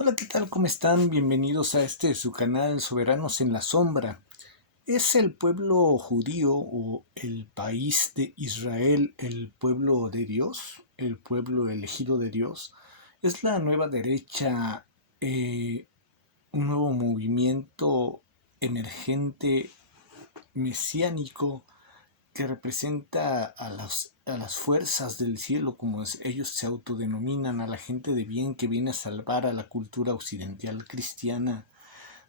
Hola, ¿qué tal? ¿Cómo están? Bienvenidos a su canal Soberanos en la Sombra. ¿Es el pueblo judío o el país de Israel el pueblo de Dios? ¿El pueblo elegido de Dios? ¿Es la nueva derecha eh, un nuevo movimiento emergente mesiánico que representa a las fuerzas del cielo, como ellos se autodenominan, a la gente de bien que viene a salvar a la cultura occidental cristiana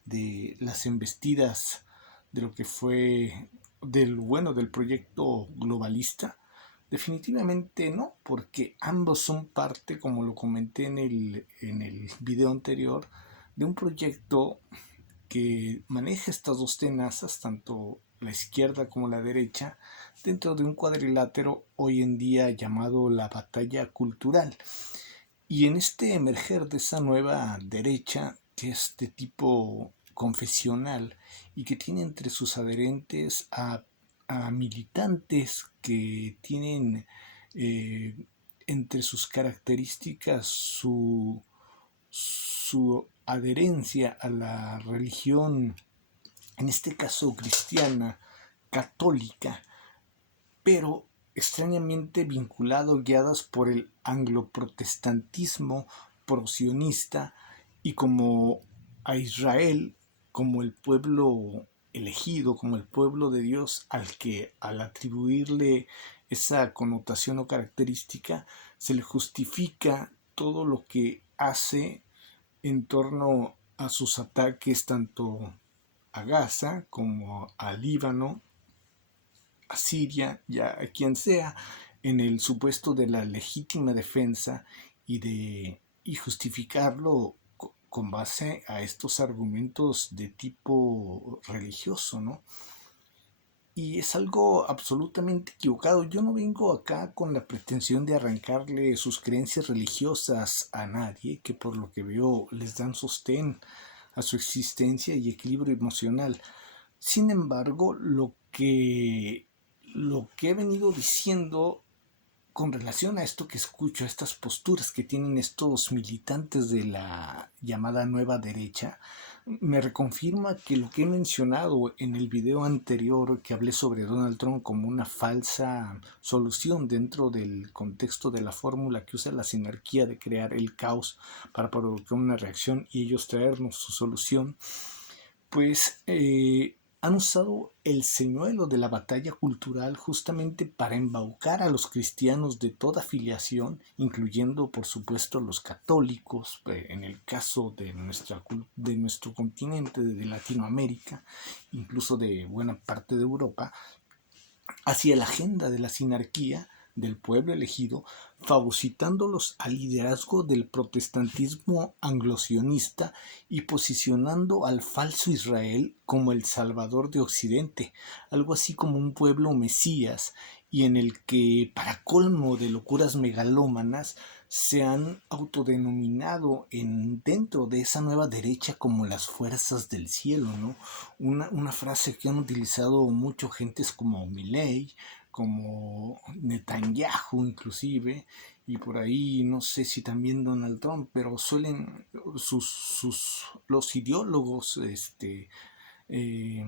de las embestidas de lo que fue del proyecto globalista? Definitivamente no, porque ambos son parte, como lo comenté en el video anterior, de un proyecto que maneja estas dos tenazas, tanto la izquierda como la derecha, dentro de un cuadrilátero hoy en día llamado la batalla cultural. Y en este emerger de esa nueva derecha, que es de tipo confesional y que tiene entre sus adherentes a militantes que tienen eh, entre sus características su adherencia a la religión, en este caso cristiana, católica, pero extrañamente vinculado, guiadas por el angloprotestantismo prosionista y como a Israel como el pueblo elegido, como el pueblo de Dios al que al atribuirle esa connotación o característica se le justifica todo lo que hace en torno a sus ataques tanto a Gaza como al Líbano, a Siria, ya a quien sea, en el supuesto de la legítima defensa y justificarlo con base a estos argumentos de tipo religioso, ¿no? Y es algo absolutamente equivocado. Yo no vengo acá con la pretensión de arrancarle sus creencias religiosas a nadie, que por lo que veo les dan sostén a su existencia y equilibrio emocional. Sin embargo, lo que he venido diciendo con relación a esto que escucho, a estas posturas que tienen estos militantes de la llamada nueva derecha, me reconfirma que lo que he mencionado en el video anterior que hablé sobre Donald Trump como una falsa solución dentro del contexto de la fórmula que usa la sinarquía de crear el caos para provocar una reacción y ellos traernos su solución, pues han usado el señuelo de la batalla cultural justamente para embaucar a los cristianos de toda filiación, incluyendo por supuesto los católicos, en el caso de nuestro continente, de Latinoamérica, incluso de buena parte de Europa, hacia la agenda de la sinarquía del pueblo elegido, fagocitándolos al liderazgo del protestantismo anglosionista y posicionando al falso Israel como el salvador de Occidente, algo así como un pueblo mesías, y en el que, para colmo de locuras megalómanas, se han autodenominado dentro de esa nueva derecha como las fuerzas del cielo, ¿no? Una frase que han utilizado mucho gentes como Milei, como Netanyahu inclusive, y por ahí no sé si también Donald Trump, pero suelen los ideólogos eh,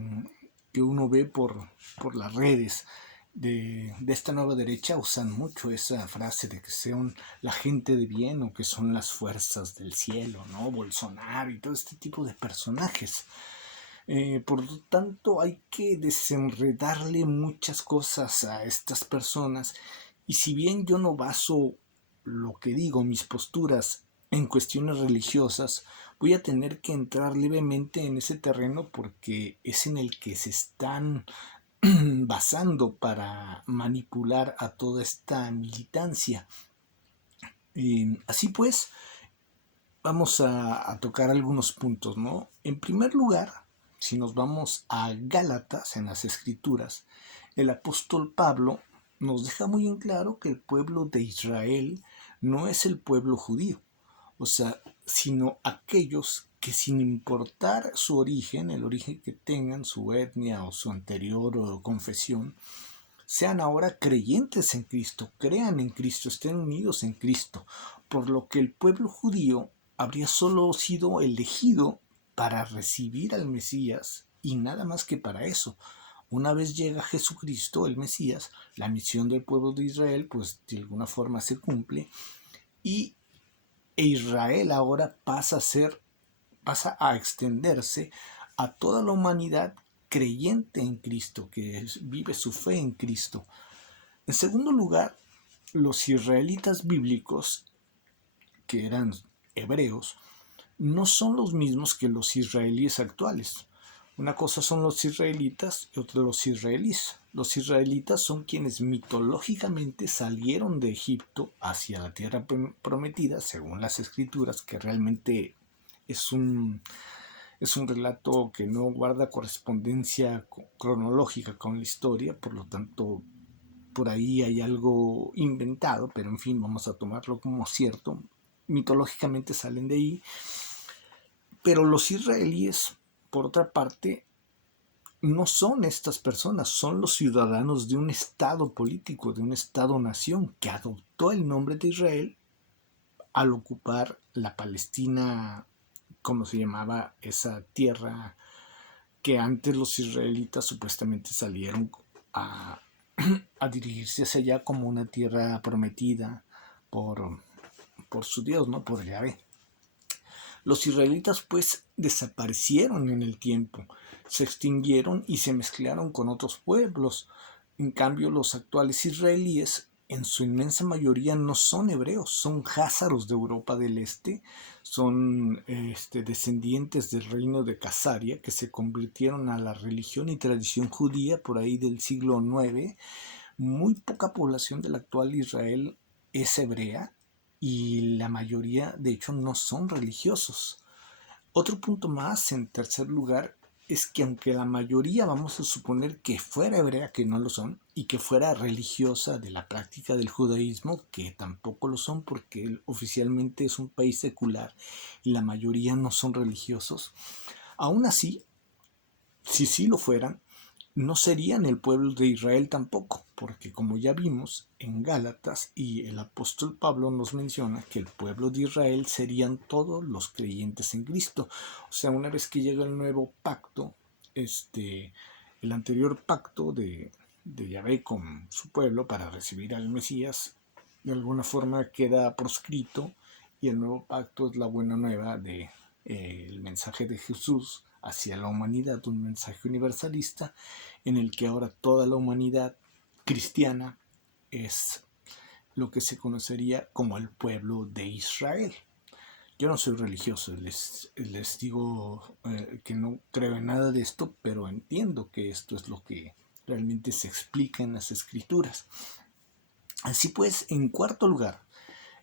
que uno ve por las redes de esta nueva derecha usan mucho esa frase de que son la gente de bien o que son las fuerzas del cielo, ¿no? Bolsonaro y todo este tipo de personajes. Por lo tanto, hay que desenredarle muchas cosas a estas personas. Y si bien yo no baso lo que digo, mis posturas, en cuestiones religiosas, voy a tener que entrar levemente en ese terreno porque es en el que se están basando para manipular a toda esta militancia. Así pues, vamos a tocar algunos puntos, ¿no? En primer lugar, si nos vamos a Gálatas en las Escrituras, el apóstol Pablo nos deja muy en claro que el pueblo de Israel no es el pueblo judío, o sea, sino aquellos que sin importar su origen, el origen que tengan, su etnia o su anterior o confesión, sean ahora creyentes en Cristo, crean en Cristo, estén unidos en Cristo, por lo que el pueblo judío habría solo sido elegido para recibir al Mesías y nada más que para eso. Una vez llega Jesucristo, el Mesías, la misión del pueblo de Israel, pues de alguna forma se cumple y Israel ahora pasa a extenderse a toda la humanidad creyente en Cristo, que vive su fe en Cristo. En segundo lugar, los israelitas bíblicos, que eran hebreos, no son los mismos que los israelíes actuales. Una cosa son los israelitas y otra los israelíes. Los israelitas son quienes mitológicamente salieron de Egipto hacia la tierra prometida, según las escrituras, que realmente es un relato que no guarda correspondencia cronológica con la historia, por lo tanto por ahí hay algo inventado, pero en fin, vamos a tomarlo como cierto. Mitológicamente salen de ahí, pero los israelíes, por otra parte, no son estas personas, son los ciudadanos de un estado político, de un estado-nación que adoptó el nombre de Israel al ocupar la Palestina, como se llamaba esa tierra que antes los israelitas supuestamente salieron a, a dirigirse hacia allá como una tierra prometida por su Dios, ¿no? Por Yahvé. Los israelitas pues desaparecieron en el tiempo, se extinguieron y se mezclaron con otros pueblos. En cambio, los actuales israelíes en su inmensa mayoría no son hebreos, son jázaros de Europa del Este, son descendientes del reino de Casaria que se convirtieron a la religión y tradición judía por ahí del siglo IX. Muy poca población del actual Israel es hebrea y la mayoría de hecho no son religiosos. Otro punto más, en tercer lugar, es que aunque la mayoría vamos a suponer que fuera hebrea, que no lo son, y que fuera religiosa de la práctica del judaísmo, que tampoco lo son porque oficialmente es un país secular y la mayoría no son religiosos, aún así, si sí lo fueran, no serían el pueblo de Israel tampoco, porque como ya vimos en Gálatas y el apóstol Pablo nos menciona que el pueblo de Israel serían todos los creyentes en Cristo. O sea, una vez que llega el nuevo pacto, el anterior pacto de Yahvé con su pueblo para recibir al Mesías, de alguna forma queda proscrito y el nuevo pacto es la buena nueva de el mensaje de Jesús hacia la humanidad, un mensaje universalista en el que ahora toda la humanidad cristiana es lo que se conocería como el pueblo de Israel. Yo no soy religioso, les digo que no creo en nada de esto, pero entiendo que esto es lo que realmente se explica en las escrituras. Así pues, en cuarto lugar,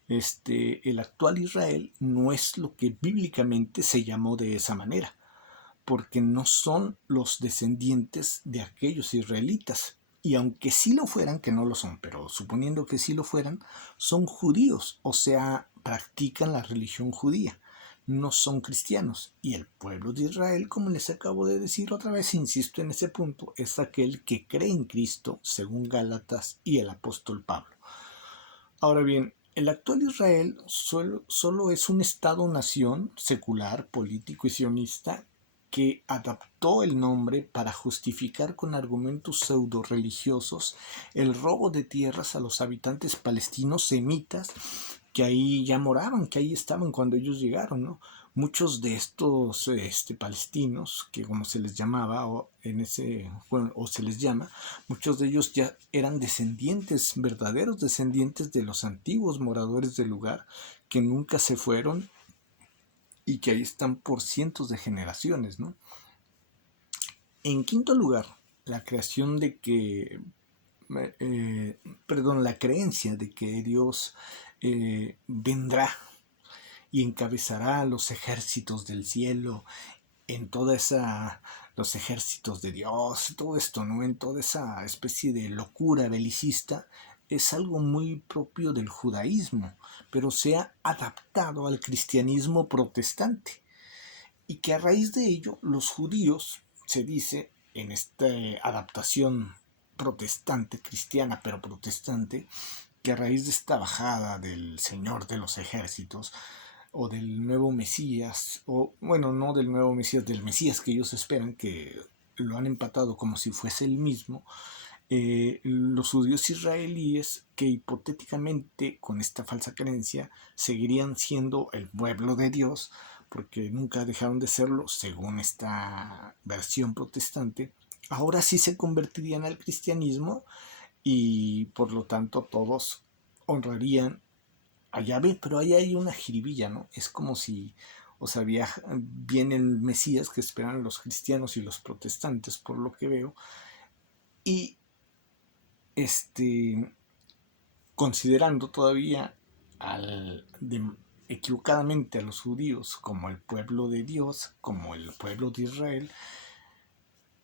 el actual Israel no es lo que bíblicamente se llamó de esa manera, porque no son los descendientes de aquellos israelitas. Y aunque sí lo fueran, que no lo son, pero suponiendo que sí lo fueran, son judíos, o sea, practican la religión judía, no son cristianos. Y el pueblo de Israel, como les acabo de decir otra vez, insisto en ese punto, es aquel que cree en Cristo, según Gálatas y el apóstol Pablo. Ahora bien, el actual Israel solo es un estado-nación secular, político y sionista que adaptó el nombre para justificar con argumentos pseudo-religiosos el robo de tierras a los habitantes palestinos semitas que ahí ya moraban, que ahí estaban cuando ellos llegaron, ¿no? Muchos de estos palestinos, que como se les llamaba o se les llama, muchos de ellos ya eran descendientes, verdaderos descendientes de los antiguos moradores del lugar, que nunca se fueron y que ahí están por cientos de generaciones, ¿no? En quinto lugar, la creación de que, la creencia de que Dios vendrá y encabezará los ejércitos del cielo en los ejércitos de Dios, todo esto, ¿no? En toda esa especie de locura belicista, es algo muy propio del judaísmo, pero se ha adaptado al cristianismo protestante. Y que a raíz de ello, los judíos, se dice, en esta adaptación protestante, cristiana, pero protestante, que a raíz de esta bajada del Señor de los ejércitos, o del nuevo Mesías, o bueno, no del nuevo Mesías, del Mesías que ellos esperan, que lo han empatado como si fuese el mismo, los judíos israelíes que hipotéticamente con esta falsa creencia seguirían siendo el pueblo de Dios, porque nunca dejaron de serlo según esta versión protestante, ahora sí se convertirían al cristianismo y por lo tanto todos honrarían a Yahvé, pero ahí hay una jiribilla, ¿no? Es como si, o sea, viene el Mesías que esperan los cristianos y los protestantes, por lo que veo, y este, considerando todavía equivocadamente a los judíos como el pueblo de Dios, como el pueblo de Israel,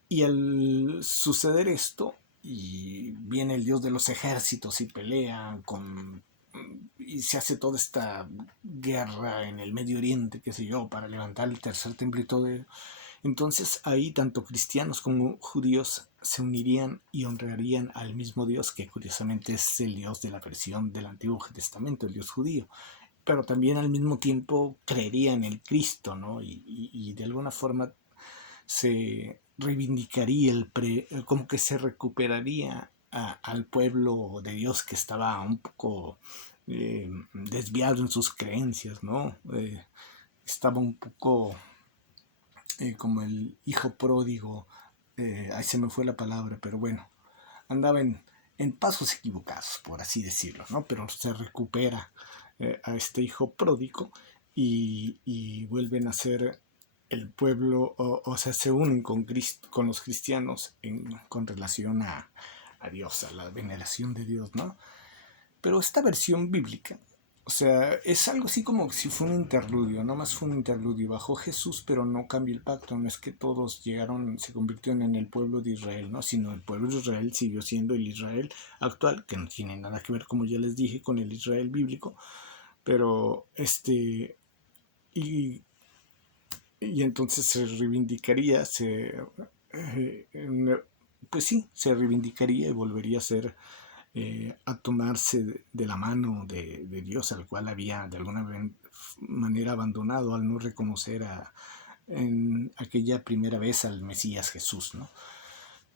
y al suceder esto, y viene el Dios de los ejércitos y pelea y se hace toda esta guerra en el Medio Oriente, qué sé yo, para levantar el tercer templo y todo ello. Entonces ahí tanto cristianos como judíos se unirían y honrarían al mismo Dios, que curiosamente es el Dios de la versión del Antiguo Testamento, el Dios judío, pero también al mismo tiempo creerían en el Cristo, ¿no? Y de alguna forma se reivindicaría como que se recuperaría al pueblo de Dios que estaba un poco desviado en sus creencias, ¿no? Estaba un poco como el hijo pródigo, ahí se me fue la palabra, pero bueno, andaba en pasos equivocados, por así decirlo, ¿no? Pero se recupera a este hijo pródigo y vuelven a ser el pueblo, o sea, se unen con los cristianos con relación a Dios, a la veneración de Dios, ¿no? Pero esta versión bíblica, o sea, es algo así como si fue un interludio, no más fue un interludio. Bajó Jesús, pero no cambió el pacto. No es que todos llegaron, se convirtieron en el pueblo de Israel, ¿no? Sino el pueblo de Israel siguió siendo el Israel actual, que no tiene nada que ver, como ya les dije, con el Israel bíblico. Pero y, y entonces se reivindicaría, pues sí, se reivindicaría y volvería a ser a tomarse de la mano de Dios, al cual había de alguna manera abandonado al no reconocer en aquella primera vez al Mesías Jesús, ¿no?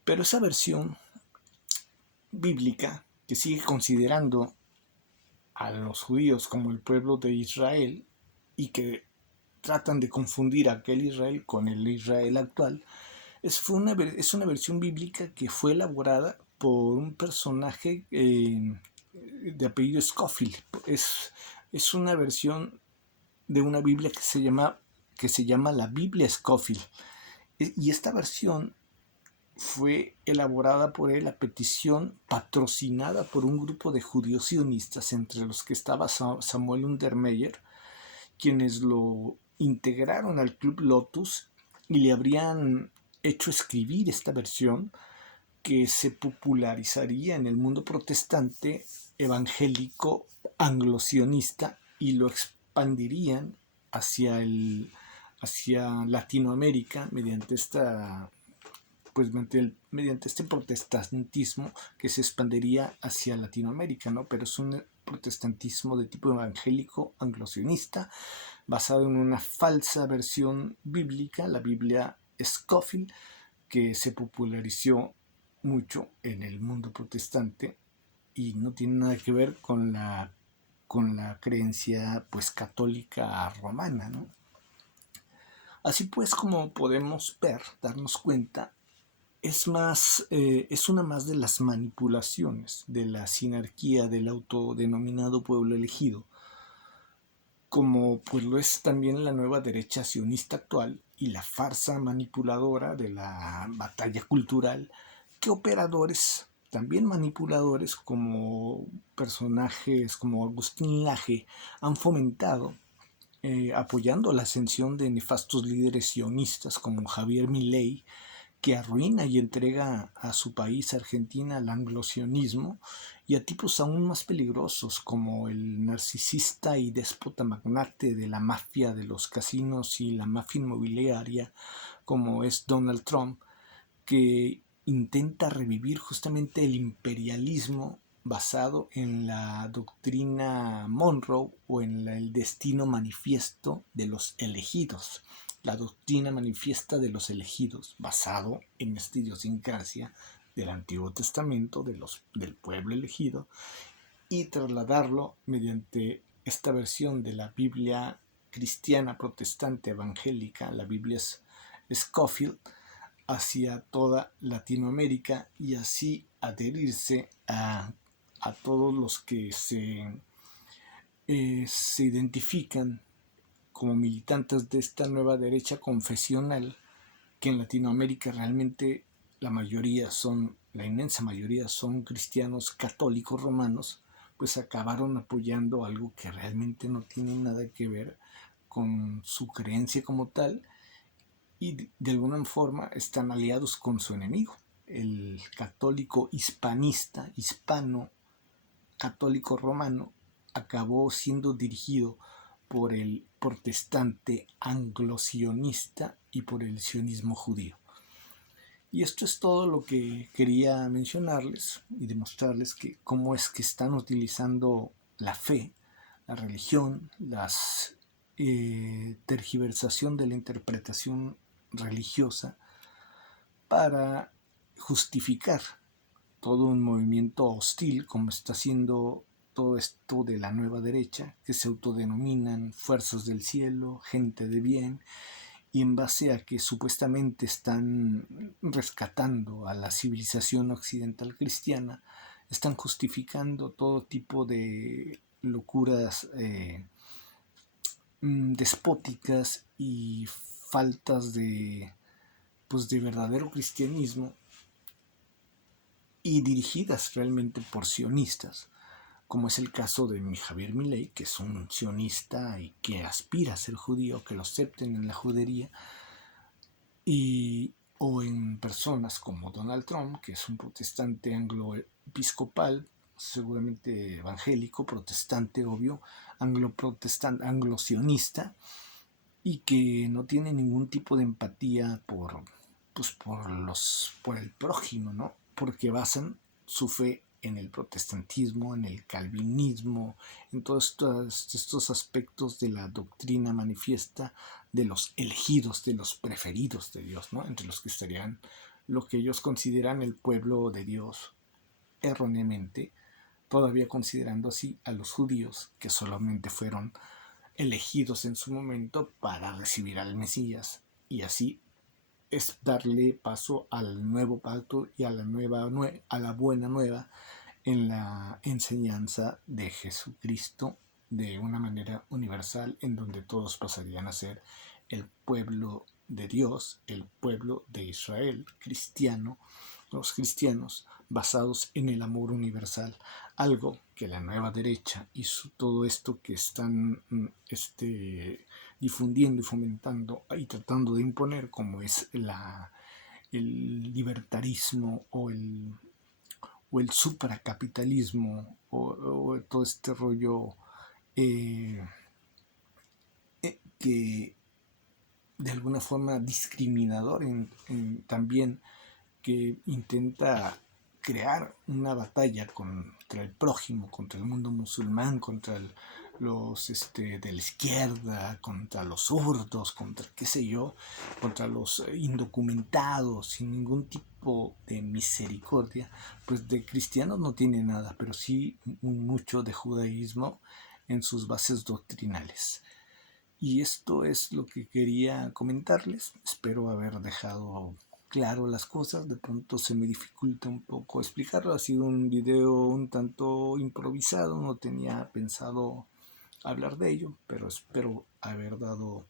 Pero esa versión bíblica que sigue considerando a los judíos como el pueblo de Israel y que tratan de confundir a aquel Israel con el Israel actual, es una versión bíblica que fue elaborada por un personaje de apellido Scofield. Es una versión de una Biblia que se llama la Biblia Scofield. Y esta versión fue elaborada por él a petición, patrocinada por un grupo de judíos sionistas, entre los que estaba Samuel Untermeyer, quienes lo integraron al Club Lotus y le habrían hecho escribir esta versión que se popularizaría en el mundo protestante evangélico anglo-sionista y lo expandirían hacia hacia Latinoamérica mediante mediante este protestantismo que se expandiría hacia Latinoamérica, ¿no? Pero es un protestantismo de tipo evangélico anglo-sionista basado en una falsa versión bíblica, la Biblia Scofield, que se popularizó mucho en el mundo protestante y no tiene nada que ver con la creencia pues católica romana, ¿no? Así pues, como podemos ver, darnos cuenta, es una más de las manipulaciones de la sinarquía del autodenominado pueblo elegido, como pues lo es también la nueva derecha sionista actual y la farsa manipuladora de la batalla cultural que operadores, también manipuladores como personajes como Agustín Laje han fomentado, apoyando la ascensión de nefastos líderes sionistas como Javier Milei, que arruina y entrega a su país, Argentina, al anglosionismo y a tipos aún más peligrosos como el narcisista y déspota magnate de la mafia de los casinos y la mafia inmobiliaria como es Donald Trump, que intenta revivir justamente el imperialismo basado en la doctrina Monroe o en el destino manifiesto de los elegidos. La doctrina manifiesta de los elegidos, basado en esta idiosincrasia del Antiguo Testamento, del pueblo elegido, y trasladarlo mediante esta versión de la Biblia cristiana protestante evangélica, la Biblia Scofield, hacia toda Latinoamérica y así adherirse a todos los que se identifican como militantes de esta nueva derecha confesional, que en Latinoamérica realmente la inmensa mayoría son cristianos católicos romanos, pues acabaron apoyando algo que realmente no tiene nada que ver con su creencia como tal, y de alguna forma están aliados con su enemigo, el católico hispanista, hispano católico romano, acabó siendo dirigido por el protestante anglo-sionista y por el sionismo judío. Y esto es todo lo que quería mencionarles y demostrarles que cómo es que están utilizando la fe, la religión, las tergiversación de la interpretación religiosa para justificar todo un movimiento hostil, como está haciendo todo esto de la nueva derecha, que se autodenominan fuerzas del cielo, gente de bien, y en base a que supuestamente están rescatando a la civilización occidental cristiana, están justificando todo tipo de locuras despóticas y faltas de verdadero cristianismo, y dirigidas realmente por sionistas, como es el caso de Javier Milei, que es un sionista y que aspira a ser judío, que lo acepten en la judería, o en personas como Donald Trump, que es un protestante anglo-episcopal, seguramente evangélico, protestante, obvio, anglo-sionista, y que no tiene ningún tipo de empatía por el prójimo, ¿no? Porque basan su fe en el protestantismo, en el calvinismo, en todos estos aspectos de la doctrina manifiesta de los elegidos, de los preferidos de Dios, ¿no? Entre los que estarían lo que ellos consideran el pueblo de Dios, erróneamente, todavía considerando así a los judíos, que solamente fueron elegidos en su momento para recibir al Mesías, y así es darle paso al nuevo pacto y a la buena nueva en la enseñanza de Jesucristo de una manera universal, en donde todos pasarían a ser el pueblo de Dios, el pueblo de Israel, cristiano, los cristianos basados en el amor universal, algo que la nueva derecha y todo esto que están difundiendo y fomentando y tratando de imponer, como es el libertarismo o el supracapitalismo o todo este rollo que de alguna forma discriminador también, que intenta crear una batalla contra el prójimo, contra el mundo musulmán, contra los de la izquierda, contra los zurdos, contra qué sé yo, contra los indocumentados, sin ningún tipo de misericordia. Pues de cristianos no tiene nada, pero sí mucho de judaísmo en sus bases doctrinales. Y esto es lo que quería comentarles. Espero haber dejado claro las cosas. De pronto se me dificulta un poco explicarlo. Ha sido un video un tanto improvisado. No tenía pensado hablar de ello, pero espero haber dado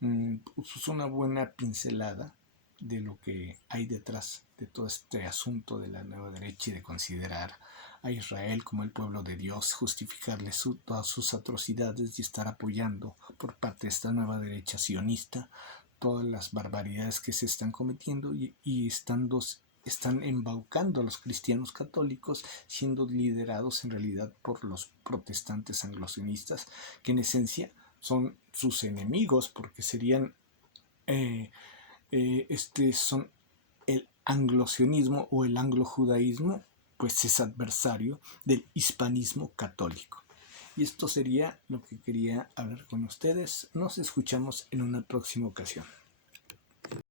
una buena pincelada de lo que hay detrás de todo este asunto de la nueva derecha y de considerar a Israel como el pueblo de Dios, justificarle todas sus atrocidades y estar apoyando por parte de esta nueva derecha sionista todas las barbaridades que se están cometiendo y están embaucando a los cristianos católicos, siendo liderados en realidad por los protestantes anglosionistas, que en esencia son sus enemigos, porque serían son el anglosionismo o el anglojudaísmo, pues es adversario del hispanismo católico. Y esto sería lo que quería hablar con ustedes. Nos escuchamos en una próxima ocasión.